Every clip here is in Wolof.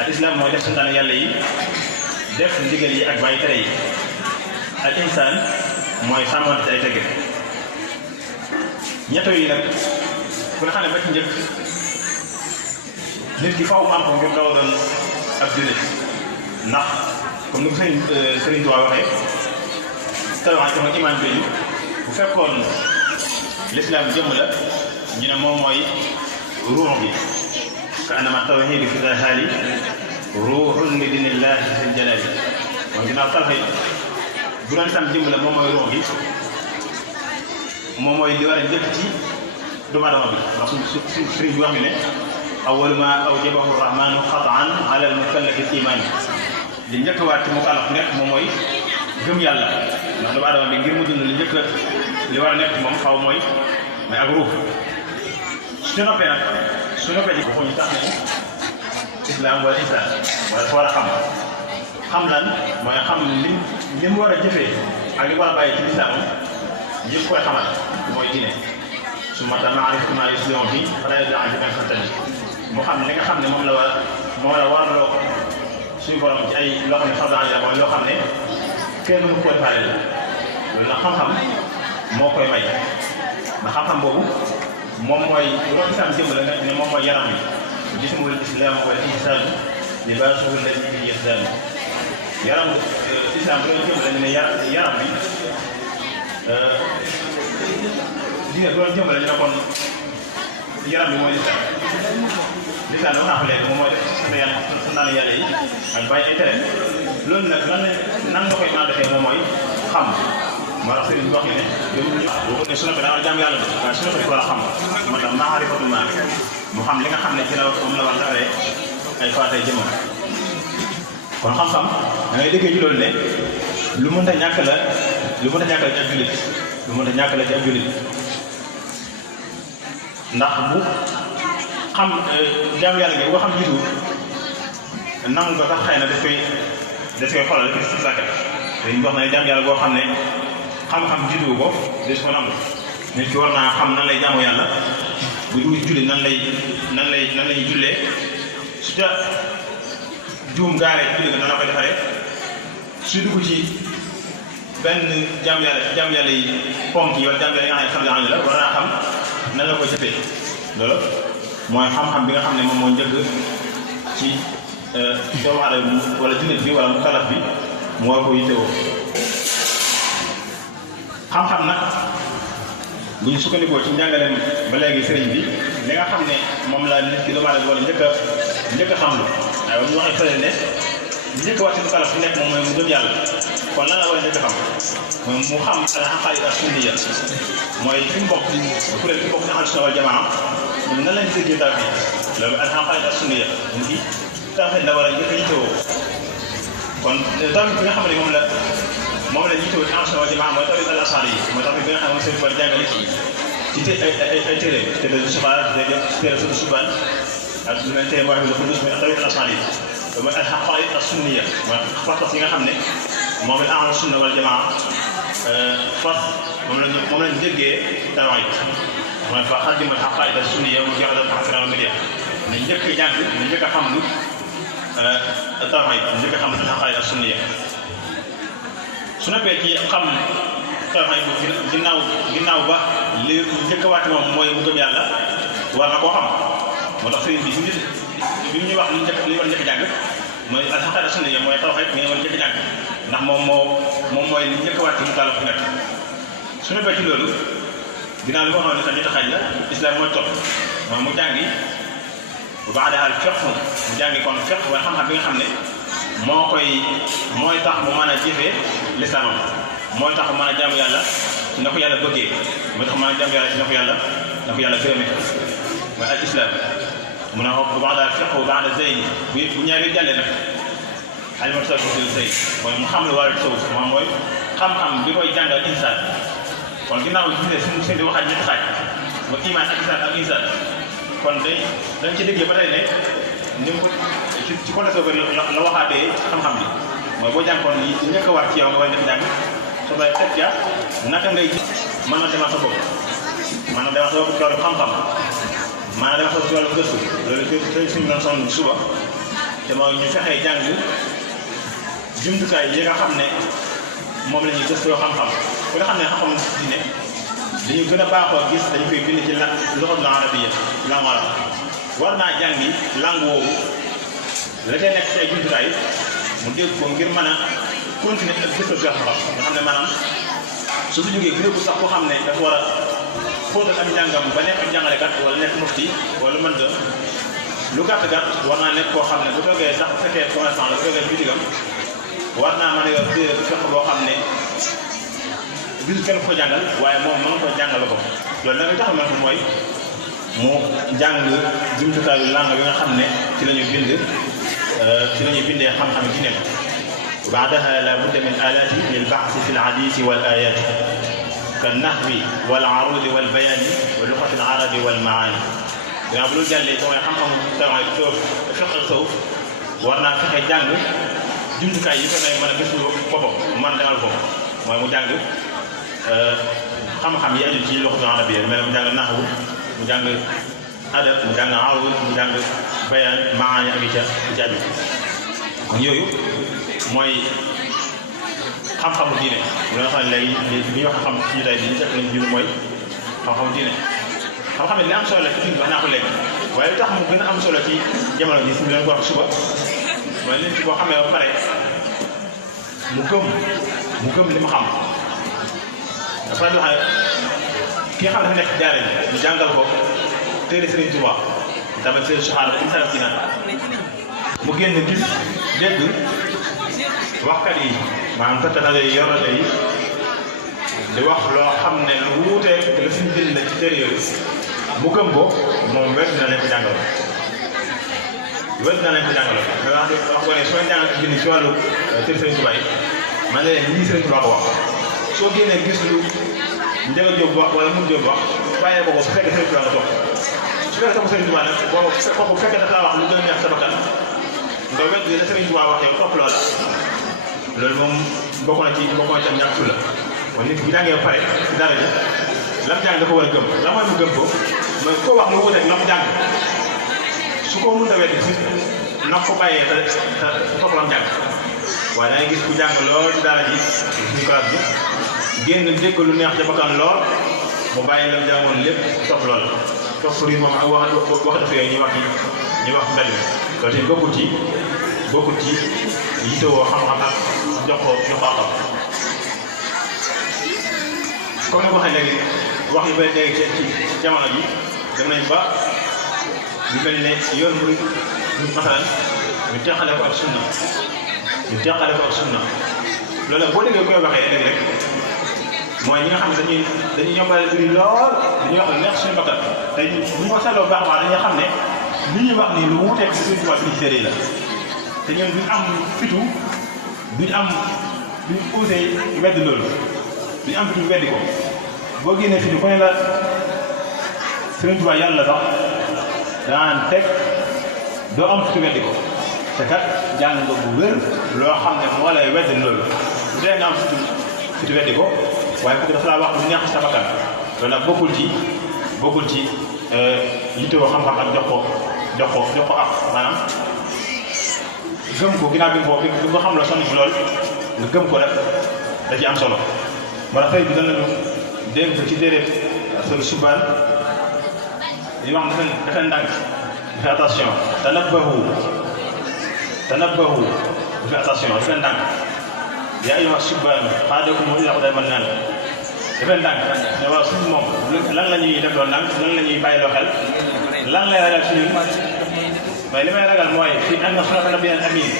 al islam mooy def santaane yàlla yi def ndigal yi ak bàyyi tere yi al insaan mooy sàmmante ay tegg ñett yi nag ku ne xam ne ba ci njëkk nit ki faw mu am ko ngir daw doon ab jullit ndax comme ni ko Sëriñ Tuubaa waxee tawax sama iman bi bu fekkoon l'islam jëmm la ñu ne moom mooy ruux bi ka anama tawhidu fi haali ruuxun li dinillahi fil jalali moom ginnaaw tawhid bu doon tam jëmm la moom mooy ruux bi moom mooy li war a njëkk ci doomu aadama bi ndax suñ sëriñ bi wax ñu ne awwalu ma awjabahu rahmanu qat'an ala al mukallafi iman li njëkk waat ci mukallaf nekk moom mooy gëm yàlla ndax doomu aadama bi ngir mu dund li njëkk li war a nekk moom xaw mooy ak ruux su noppee nag su noppee ji waxuñu tax nañu islam wala insaan wala dafa war a xam lan mooy xam li mu war a jëfee ak li mu war a bàyyi ci lislaam yëpp koy xamal mooy diine su ma taa maarifatu maa yuslimu bi fala yad'a bi man xantani mu xam li nga xam ne moom la warloo suñu borom ci ay loo xam ne fardan la mooy loo xam ne kenn mënu ko defaale la loolu nag xam-xam moo koy may ndax xam-xam boobu moom mooy loolu islam jëm la nga ne moom mooy yaram bi jismul islam wal ihsan libaasuhu alladi bihi yasdaanu yaram islam loolu jëm la ñu ne yaram bi diine loolu jëm la ñu ne kon yaram bi mooy lislam lislam dama naa ko léegi moom mooy def santaane yàlla yi ak bàyyi ay tere loolu nag nan nga koy mën a defee moom mooy xam moo tax sëriñ bi wax ne boo ne su nekkee da nga jàmm yàlla de waaye su nekkee war a xam moo tax maarifatu maa mu xam li nga xam ne ci la moom la war a defaree ay faatay jëmam kon xam-xam da ngay déggee ci loolu ne lu mënta ñàkk la ci ab jullit lu mënta ñàkk la ci ab jullit ndax bu xam jàmm yàlla gi boo xam jiitu nangu ko sax xëy na daf koy xoolal daf koy si sàkkat dañuy wax ne jàmm yàlla boo xam ne xam-xam jiitu ko des ko nangu nit ki war naa xam nan lay jaamu yàlla bu dugg julli nan lay jullee su ca juum gaaree julli nga nan la koy defaree su dugg ci benn jaamu yàlla yi ponk yi wala jaamu yàlla yi nga xam ne la war naa xam nan la koy jëfee loolu mooy xam-xam bi nga xam ne moom moo njëkk ci doomu aadama wala jullit bi wala mukallaf bi mu war ko yittewoo xam-xam nag bu ñu sukkandikoo ci njàngaleem ba léegi sëriñ bi li nga xam ne moom la nit ki doomu aadama wala njëkk a xam lu waaye bu ñu waxee fële ne njëkk a wax ci mukallaf bi nekk moom mooy mu gëm yàlla kon lan la war a njëkk a xam moom mu xam al-aqaa'id as-sunniyya mooy fi mu bokk kuréel fi mu bokk ci ahlu sunna wal jamaa ñun nan lañ déggee tawhiid loolu al-aqaa'id as-sunniyya ñu ngi tawhiid la war a njëkk a yittewoo kon tawhiid bi nga xam ne moom la yittewoo ci ahlu sunna wal jamaa mooy tawhiid al-ash'ari yi mooy tawhiid bi nga xam ne moom seen war jàngale ci ay téere subaan téere sudu subaan ak lu mel téere Mawaahibul Quddus mooy tawhiid al-ash'ari yi loolu mooy al-aqaa'id as-sunniyya mooy pas-pas yi nga xam ne moom la ahlu sunna wal jamaa fas moom lañ déggee tawhiid mooy fa xaddimul aqaa'id as-sunniyya mu jox la taxasina wa média ne njëkk a jàng ne njëkk a xam lu tawhiid njëkk a xam lu aqaa'id as-sunniyya su nekkee ci xam tawhiid ginnaaw ba li njëkk a waat moom mooy mu gëm yàlla war na koo xam moo tax sëriñ bi ñuy wax li war njëkk a jàng mooy al-aqaa'id as-sunniyya mooy tawhiid mi war njëkk a jàng ndax moom mooy li njëkk a waat ci mu kàllaf nekk su nekkee ci loolu ginnaaw li ma waxoon ne sax ñetti xaaj la islam mooy topp mooy mu jàngi bu baax daal fiqh mu jàngi kon fiqh wala xam-xam bi nga xam ne mooy tax mu mën a jëfee lislaamam mooy tax mu mën a jaamu yàlla na ko yàlla bëggee mooy tax mu mën a jaamu yàlla ci na ko yàlla gërëmee mooy al islam mu ne bu baax daal fiqh bu baax daal zeyni bu ñaari jàllee nag alimatu tasawuf zey mooy mu xam lu war a tasawuf moom mooy xam-xam bi koy jàngal insaan kon ginnaaw bi gisee suñu seen di waxaat ñetti xaaj ba iman ak isaan ak insaan kon dañ ci déggee ba tey ne ni mu ci contexte boobu la waxaatee xam-xam bi mooy boo jànkoon yi njëkk a war ci yow nga war a def jàng soo bay teg ja naka ngay mën na demal sa bopp maanaam demal sa bopp ci wàllu xam-xam maanaam demal sa bopp ci wàllu gëstu loolu suñu doon sonn suba te mooy ñu fexee jàng jumtukaay yi nga xam ne moom la ñuy gëstoo xam-xam ku nga xam ne xam-xam diine dañu gën a baaxoo gis dañu koy bind ci luxatul arabiyya langue arabe war naa jàngi langue woowu la cay nekk ci ay jumtukaay mu dégg ko ngir mën a continuer ak gëstu xam-xam nga xam ne maanaam su fi jógee gréebu sax koo xam ne dafa war a xóotal am njàngam ba nekk jàngalekat wala nekk mufti wala mën nga lu gàtt gàtt war naa nekk koo xam ne bu toogee sax bu fekkee commerçant la bu toogee bitigam war naa mën a yor téere bu fekk boo xam ne gisul kenn ko jàngal waaye moom mën ko jàngal ko loolu nag li tax ma mooy mu jàng jumtukaayu langue bi nga xam ne ci la ñu bind ci la ñuy bindee xam-xam ci nekk baadaha la budda min alati lil baxsi fi l hadisi wal ayati kan nahwi wal arudi wal bayani wa luqati al arabi wal maani dinaa bu lu jàllee mooy xam-xamu taway soof fiq ak soof war naa fexe jàng jumtukaay yi ko nay mën a gëstu boppam man demal ko mooy mu jàng xam-xam yi aju ci luqati al arabiyya mel mu jàng nahwu mu jàng adab mu jàng arud mu jàng bayaan maani ak ca ci aju kon yooyu mooy xam-xamu diine lu nga xam ne léegi li ñuy wax xam suñu tay bi ñu fekk nañ jiw mooy xam-xamu diine xam-xam ne li am solo la ci wax naa ko léegi waaye li tax mu gën a am solo ci jamono ji si ñu leen ko wax suba mooy leen ci boo xamee ba pare mu gëm li mu xam dafa di wax ki nga xam ne dafa nekk jaare ñu jàngal ko téere Sëriñ Tuubaa tamit seen soxaala ci saraf ci naan mu génn gis dégg waxkat yi maanaam tëkkanale yi yorale yi di wax loo xam ne lu wuutee la suñ bind ci téere yooyu mu gëm ko moom wet na leen ko jàngal da wax ko ne soo jàngal ci bind ci wàllu téere Sëriñ Tuubaa yi man leen ñii Sëriñ Tuubaa ko wax soo génnee gis lu Njaga Jóob wax wala mun Jóob wax bàyyee ko bu fekkee Sëriñ Tuubaa nga toog su fekkee sama Sëriñ Tuubaa nag boobu bu fekkee dafa laa wax lu gën a neex sa bakkan nga wet li la Sëriñ Tuubaa wax yow topp loola loolu moom bokk na ci am ñàkk la kon nit bu jàngee ba pare ci dara ji lam jàng dafa war a gëm la mooy mu gëm ko mooy koo wax lu wuteeg lam jàng su ko mënta wet si na ko bàyyee te topp lam jàng waaye da ngay gis ku jàng lool ci dara ji suñu classe bi génn dégg lu neex ca bakkan lool mu bàyyi lam jàngoon lépp topp lool topp riir moom ak wax dafa yooyu ñuy wax mbedd mi loolu tamit bokkul ci yittewoo xam-xam ak jox ko xam comme ni ko waxee léegi wax yu bëri léegi ci jamono ji dem nañ ba lu mel ne yoon bu masalan ñu teqale ko ak sunna loolu nag boo déggee koy waxee léegi rek mooy ñi nga xam ne dañuy yombal bëri lool dañuy wax neex suñu bakkan te bu ñu ko seetloo baax a dañuy xam ne li ñuy wax nii lu wuuteeg Sëriñ Tuubaa ci téere yi la te ñoom duñ am fitu duñ osé wedd loolu duñ am fitu weddi ko boo génnee fitu ko ne la Sëriñ Tuubaa yàlla sax daan teg doo am fitu weddi ko te kat jàng nga bu wér loo xam ne moo lay weddi loolu bu dee nga am fitu weddi ko waaye kooku dafa laa wax lu neex ci sa bakkan loolu nag bokkul ci yittewoo xam-xam ak jox ko ak maanaam gëm ko ginnaaw bi nga xam la sonn ci lool nga gëm ko rek da ci am solo moo tax tey bi danañu dénk ci déedéet solu subaan li wax dafa ndànk dafa attention tanabbahu dafa attention dafa ndànk yaa ayyuha subaan xaadakum ila day mën naan dafa ndànk ne waaw suñu moom lan la ñuy def loolu ndànk lan la ñuy bàyyiloo xel lan lay ragal ci ñun mais li may ragal mooy fi anna sunnata nabiyyin amin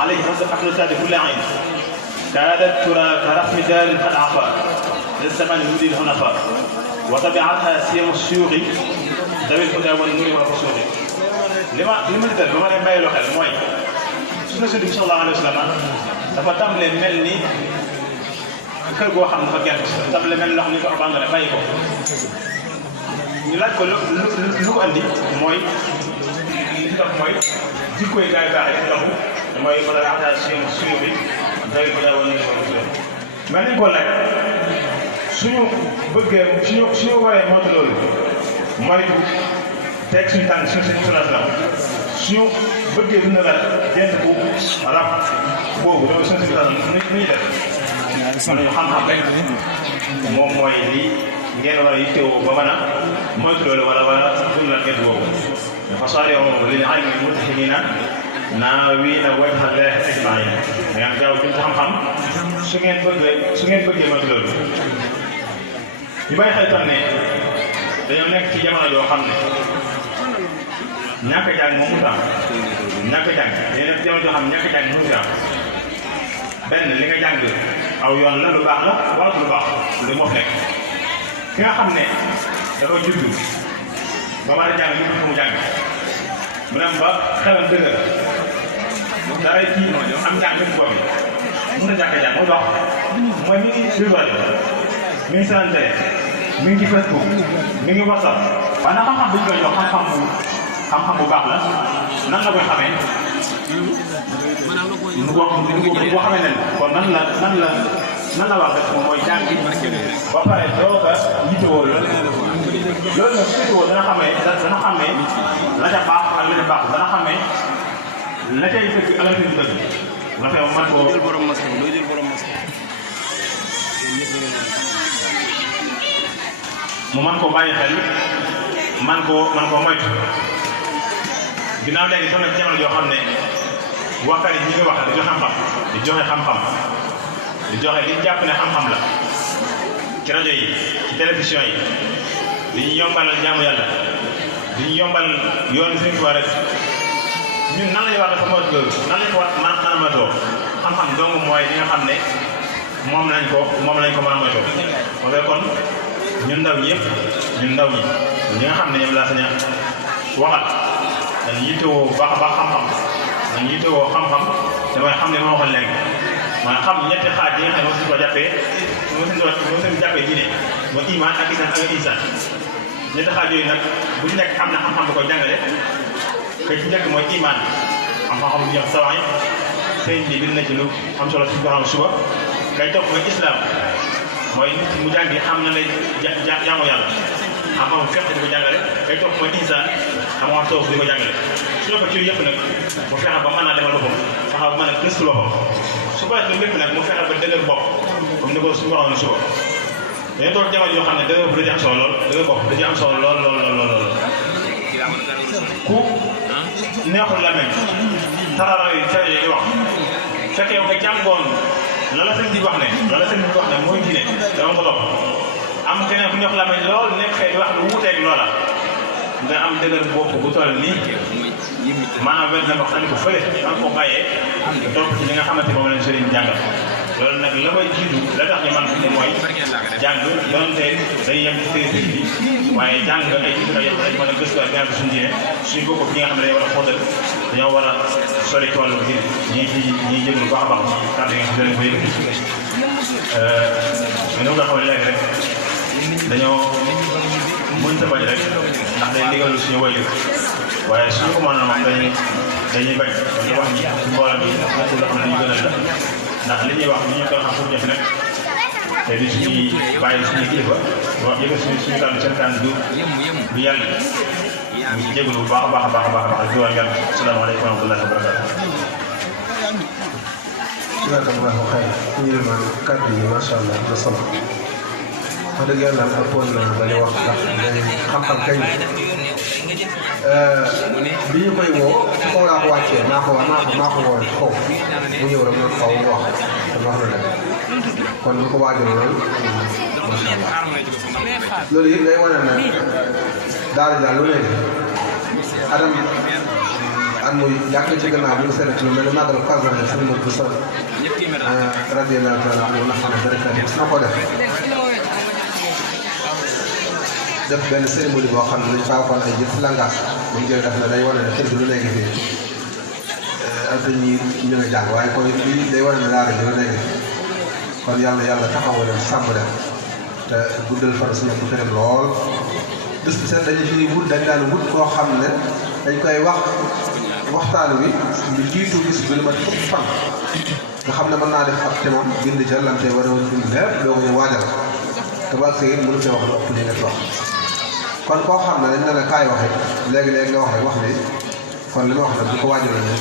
alayhi afdalu salaati kulli ayn kaadat tura ka rasmi daarin qad afa للزمان يهودي الحنفاء وتبعتها سيم السيوخ ذوي الهدى والنور والرسول لما دال بما leen bàyyiloo xel mooy sunna Yonent bi sallallahu alayhi wa sallam dafa tàmbalee mel ni kër goo xam ne dafa gent tàmbalee mel ni loo xam ne ko abandonné bàyyi ko ñu laaj ko lu ko andi mooy li tax mooy jikkoy gaay baax yi taxu mooy وتبعتها سيم السيوخ ذوي الهدى والنور والرسول mais nañ ko laaj suñu bëggee suñu waree moytu loolu moytu teg suñu tànk suñu la suñu bëggee dina la génn bu rab boobu loolu suñu si nu ñuy def man ñu xam-xam rek moom mooy li ngeen war a yittewoo ba mën a moytu loolu wala dundal ngeen boobu fasaari'uu lil ilmi muttaqina naawiina wajha llaahi ajma'iin da ngeen gaaw jëm ci xam-xam su ngeen bëggee moytu loolu ñu bàyyi xel tam ne dañoo nekk ci jamono joo xam ne ñàkk a jàng moom mu am ñàkk a jàng dañoo nekk ci jamono joo xam ne ñàkk a jàng mu am benn li nga jàng aw yoon la lu baax la wala lu baax lu moo nekk ki nga xam ne dafa juddu ba mën a jàng ñu ko mu jàng mu dem ba xelam dëgër dara ci am jàng ci bopp bi mën a ñàkk a jàng mu dox mooy mi ngi vivre mi ngi sanante mi ngi ci Facebook mi ngi WhatsApp waaye nag xam-xam bu ñu koy jox xam-xam bu baax la nan la koy xamee boo xamee ne kon nan la wax rek moom mooy jàng ba pare doo ko yittewoo loolu nag su yittewoo dana xamee la ca baax ak la ca baax dana xamee la cay dëgg ak la cay dëgg nga fexe man koo jël borom masque doo jël borom masque mu man koo bàyyi xel man koo moytu ginnaaw léegi soo nekk jamono joo xam ne waxtaan yi ñi ngi wax di joxe xam-xam di joxe li jàpp ne xam-xam la ci rajo yi ci télévision yi di ñu yombalal jaamu yàlla di ñu yombal yoonu suñu tubaab rek ñun nan lañuy wax dafa moytu loolu nan lañ ko war mën a moytoo xam-xam dong mooy li nga xam ne moom lañ ko mën a moytoo kon ñun ndaw ñi ñi nga xam ne ñoom laa sañ a waxal dañ yittewoo baax a baax xam-xam dañ yittewoo xam-xam te mooy xam ne moo waxal léegi maanaam xam ñetti xaaj yi nga xam ne moo suñu ko jàppee diine mooy iman ak isaan ak isaan ñetti xaaj yooyu nag bu ci nekk am na xam-xam bu koy jàngale que ci njëkk mooy iman am xam-xam bu ñuy wax sawaay sëñ bi bind na ci lu am solo suñu ko xam suba kay topp mooy islam mooy nit mu jàngi xam na lay jaamu yàlla xam-xam fekk di ko jàngale kay topp mooy insaan xam-xam toog di ko jàngale su ñu ko ci yëpp nag mu fexe ba mën naa demal boppam fexe ba mën a gëstu boppam su ko defee lépp nag mu fexe ba dëgër bopp comme ni ko suñu waxoon ne suba dañu toog jamono yoo xam ne dëgër bopp da ci am solo lool dëgër bopp da ci am solo lool ku neexul la mel tarara yi ca di wax fekkee yow nga jàngoon la la sëñ bi wax ne mooy diine dama ko topp am keneen ku ñox la mel lool nekk xëy di wax lu wuuteeg loola nga am dëgër bopp bu toll nii maanaam wenn na wax andi ko fële am ko bàyyee topp ci li nga xamante moom lañ sëriñ jàngal loolu nag la koy jiitu la tax ñu man fi mooy jàng donte day yem ci téere bi waaye jàng ay jiitu ay dañ mën a gëstu ak gàncax suñu diine suñu bokk ñi nga xam ne dañoo war a xóotal dañoo war a sori ci wàllu diine ñiy jëm lu baax a baax ci kàddu yi nga xam ne dañ koy yëkkati mais noonu nga xam ne léegi rek dañoo mënta bañ rek ndax day ndigalu suñu wayjur waaye suñu ko mënoon moom dañuy bañ kon wax ñi ci mboolem bi nekkul loo xam ne dañu gën a la ndax li ñuy wax ñu ñu ko xam pour ñëpp nag te di suñuy bàyyi suñuy kilifa wax yëgal suñu kàddu seen kàddu du yàlla ñu ngi jégalu bu baax a baax a baax a baax ak diwaan yàlla asalaamaaleykum wa rahmatullahi wa barakatuh. jazakallahu xayr ñu ngi leen kàddu yi macha allah am na solo wax dëgg yàlla ëppoon na dañu wax ndax xam-xam kañ bi ñu koy woo ci kaw laa ko wàccee maa ko woo ci kaw mu ñëw rek man xaw mu wax te wax na dëgg kon bu ko waajal loolu macha allah loolu yëpp day wane ne daal lu ne adam at muy yàq ci gannaaw bu ñu seetlu ci lu mel ne màggal Kazu Rajab suñu mbokk bu sol radiyallahu taala anhu na xam ne dara na ko def benn cérémonie boo xam ne dañu faa waxoon ay jëf langage bu ñu jël def na day wane ne kër gi lu nekk fii ak ñi ñu nga jàng waaye kon lii day wane ne daara ji lu nekk kon yàlla taxawu leen sàmm leen te guddal fan si nekk fi dem lool bés bu set dañu fi wut dañ daan wut koo xam ne dañ koy waxtaan wi lu jiitu bis bi lu mat fukki fan nga xam ne mën naa def ak te moom bind ca lante war a bind lépp doo ko ñu waajal te ba see mënu see wax lu ëpp li nga wax kon koo xam ne dañ ne la kaay waxe léegi-léegi nga wax bi kon li ma wax nag bu ko waajaloon ne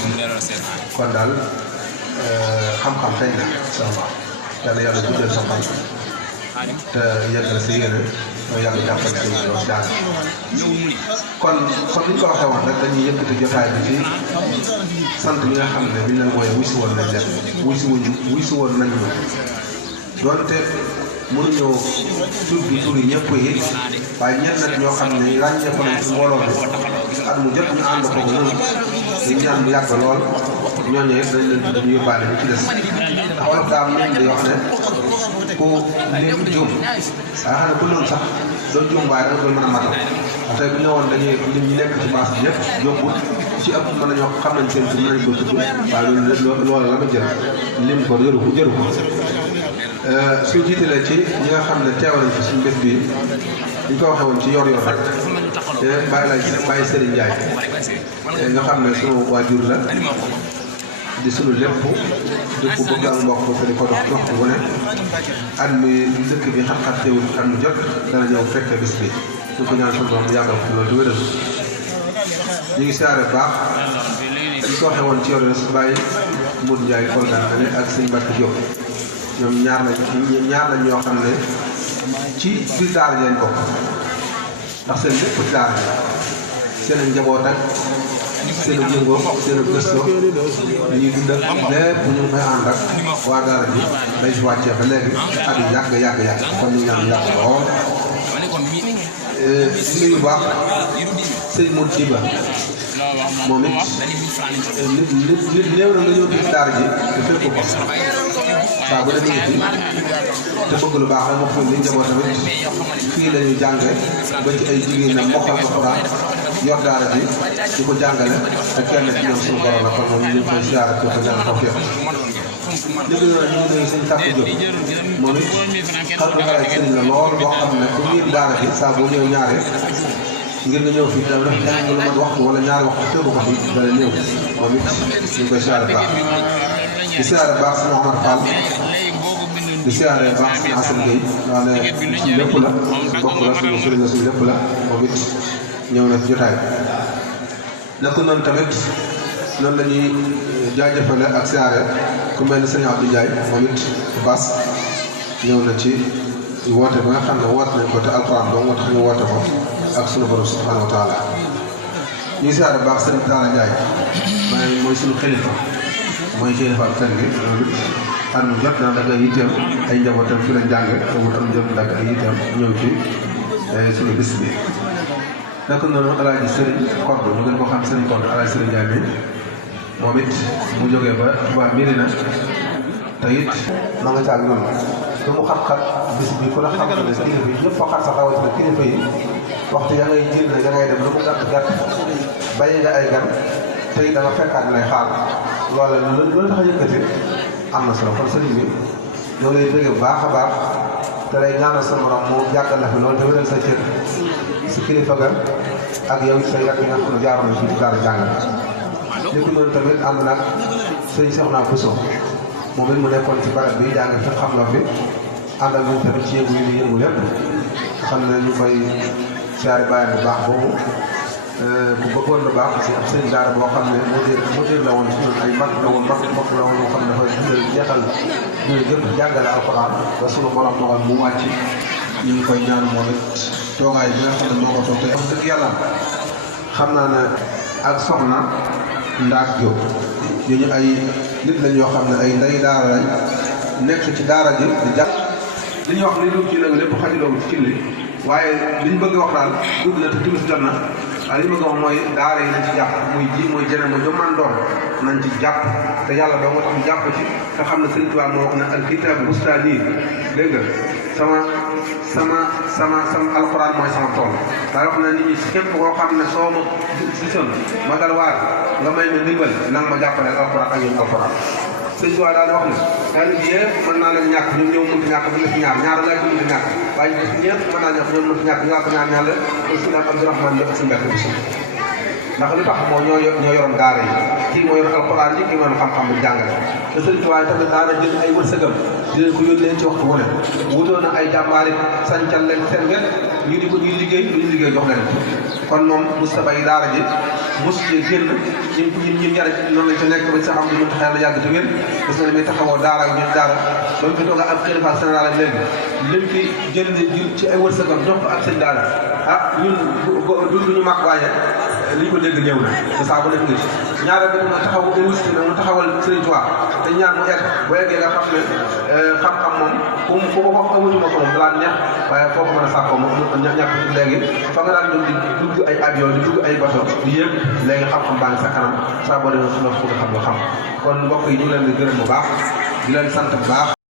kon daal xam-xam feeñ na sama yàlla yàlla guddal sa fan te yàggal sa yéene mooy yàlla jàppale sa yéene si daal kon comme ni ñu ko waxee woon rek dañuy yëkkati jotaay bi ci sant ñi nga xam ne biñ leen mooy wuy si woon nañ leen wuy si woon nañ ñu doonte mënuñoo tudd tur yi ñëpp yi waaye ñenn nag ñoo xam ne ràññeeku nañ ci mbooloo bi at mu jot ñu ànd ko ñun dañ ñaan mu yàgg lool ñooñu it dañ leen tudd ñu yóbbaale ñu ci des ndax wolof daal ñun di wax ne ku lim juum waaye xam ne ku loolu sax doo juum waaye da nga koy mën a matal wax tey bu ñu woon dañuy lim ñi nekk ci base bi yëpp yóbbul ci ëpp mën nañoo xam nañ seen tur mën nañ ko tudd waaye loolu la ma jël lim ko jëru ko su jiitalee ci ñi nga xam ne teew nañ fi suñu bés bii ñu ko waxee woon ci yor rek te bàyyi Serigne Ndiaye nga xam ne sunu waajur la di sunu lépp dëpp bëgg ak mbokk te di ko dox bu ne at mi dëkk bi xam-xam teewul at mu jot dana ñëw fekke bés bi ñu ko ñaan sunu borom yàggal ko loolu te wéral ñu ngi siyaare baax ñu ko waxee woon ci yor si bàyyi Modou Ndiaye Kolda ak sëñ Mbacke Diop ñoom ñaar lañ ñoo xam ne ci biir daara ji lañ bokk ndax seen lépp ci daara ji seen njaboot ak seen yëngoo seen gëstoo li ñuy dundal lépp ñu ngi koy ànd ak waa daara ji day si wàccee ba léegi at yu yàgg kon ñu ñaan yàgg lool di nuyu baax sëñ Modou Diba moom it nit néew na nga ñëw biir daara ji te fekk ko saa bu demee fii te bëgg lu baax rek wax li njaboot tamit fii la ñuy jànge ba ci ay jigéen ña mokkal alxuraan yor daara ji di ko jàngale te kenn ci ñoom suñu borom la kon moom ñu ngi koy siyaare ko ñaan ko fépp léegi nag ñu ngi sëñ Tàkku Jóob moom it xam nga xalaat sëñ la lool boo xam ne ku miin daara ji saa boo ñëw ñaare ngir nga ñëw fii dama def jàng lu mat waxtu wala ñaari waxtu tëbu ko fi dana ñëw moom it ñu ngi koy siyaare baax di siyaare baax si Mouhamad Fall di siyaare baax si Assane Gueye waa ne suñu lépp la bokk la suñu sëriñ la suñu lépp la moom it ñëw na ci jotaay nekk noonu tamit noonu la ñuy jaajëfale ak siyaare ku mel ni sëriñ Abdou Ndiaye moom it Bass ñëw na ci woote ba nga xam ne woote nañ ko te alxuraan doo moo tax ñu woote ko ak sunu borom subhanahu wa taala ñu ngi siyaare baax sëriñ Talla Ndiaye mooy suñu xalifa mooy kilifa ak kër gi loolu at mu jot naa dagg yitteem ay njabootam fi lañ jàng te mu am jot dagg ay yitteem ñëw ci suñu bis bi. naka noonu alaaji sëriñ Codé ñu gën ko xam sëriñ Codé alaaji sëriñ Ndiaye mi moom it mu jógee ba waa Mirina te it ma nga caag noonu lu mu xat-xat bis bi ku la xam ne kilifa yi ñëpp a xat sax rawatina kilifa yi waxtu ya ngay jiir na ya ngay dem lu mu gàtt bàyyi nga ay gan tey da nga fekkaat lay xaar loolu tax a yëkkati am na solo kon sëriñ bi ñoo lay bëgg bu baax a baax te lay ñaanal sa morom mu jàggal la fi loolu te wéral sa cër si kilifa ga ak yow it say rak yi nga xam ne jaaroon na ci daara jàngal léegi noonu tamit ànd nag sëñ Soxna Bousso moom it mu nekkoon ci barab bi jàng fi xam la fi ànd ak ñun tamit ci yëngu yi ñu yëngu lépp xam ne ñu koy siyaare bàyyi bu baax boobu bu bëggoon lu baax parce que ab sëriñ daara boo xam ne modèle la woon ci ñun ay mag la woon yoo xam ne dafa jeexal ñu jëpp jàngale alxuraan ba sunu borom dogal mu wàcc ñu ngi koy ñaan moom it toogaay bi nga xam ne moo ko toog tey am dëgg yàlla xam naa ne ak soxna Ndaak Diop ñooñu ay nit lañ yoo xam ne ay ndey daara lañ nekk ci daara ji di jàng li ñuy wax li dugg ci nag lépp xajuloo ci kii waaye liñ bëgg wax daal dugg na te timis jot na waaye li ma bëgg wax mooy daara yi nañ ci jàpp muy ji mooy jëne ma man doon nañ ci jàpp te yàlla doo nga tax jàpp ci te xam ne Sëriñ Tuubaa moo wax ne alkitab bustaani dégg nga sama alxuraan mooy sama tool waaye wax na nit ñi képp koo xam ne soo ma gisoon ma dal waar nga may ma ndimbal nanga ma jàppaleel alxuraan ak yéen alxuraan Sëriñ Tuubaa daal wax ne taalibe bi yëpp mën naa leen ñàkk ñoom ñëw mënti ñàkk bu nekk ñaar laa ci mënti ñàkk waaye ñëpp mën naa ñàkk ñoom mënti ñàkk ñu ko ñaar ñaar la aussi nag Abdourahmane Diop si mbett bi si ndax lu tax moo ñoo yoroon daara yi kii moo yoroon alxuraan yi kii moo yoroon xam-xam bu jàngale te Sëriñ Tuubaa tamit daana jël ay wërsëgam di leen ko yónnee ci waxtu wu ne wutoon na ay jàmbaari sancal leen seen wet ñu di ko ñuy liggéey jox leen kon moom Moustapha yi daara ji mos cee génn ñun yar noonu lañ ca nekk ba sax am di mën taxee la yàgg te wér gis na ne muy taxawoo daara ak ñun daara ba mu fi toog ab xalifa général ak léegi lim fi jël ci ay wërsëgam jox ko ak sëñ daara ñun duñu mag waaye li ko dégg néew na te saa bu nekk ngi ñaareel ba mu taxaw université bi mu taxawal Serigne Touba te ñaan mu egg bu eggee nga xam ne xam-xam moom ku ko amuñu ma ko moom dalaa neex waaye foo ko mën a sàkkoo moom ñàkk léegi fa nga daan doon di dugg ay avion di dugg ay bateau di yëg léegi xam-xam baa ngi sa kanam saa boo demee su la ko xam nga xam kon mbokk yi ñu ngi leen di gërëm bu baax di leen sant bu baax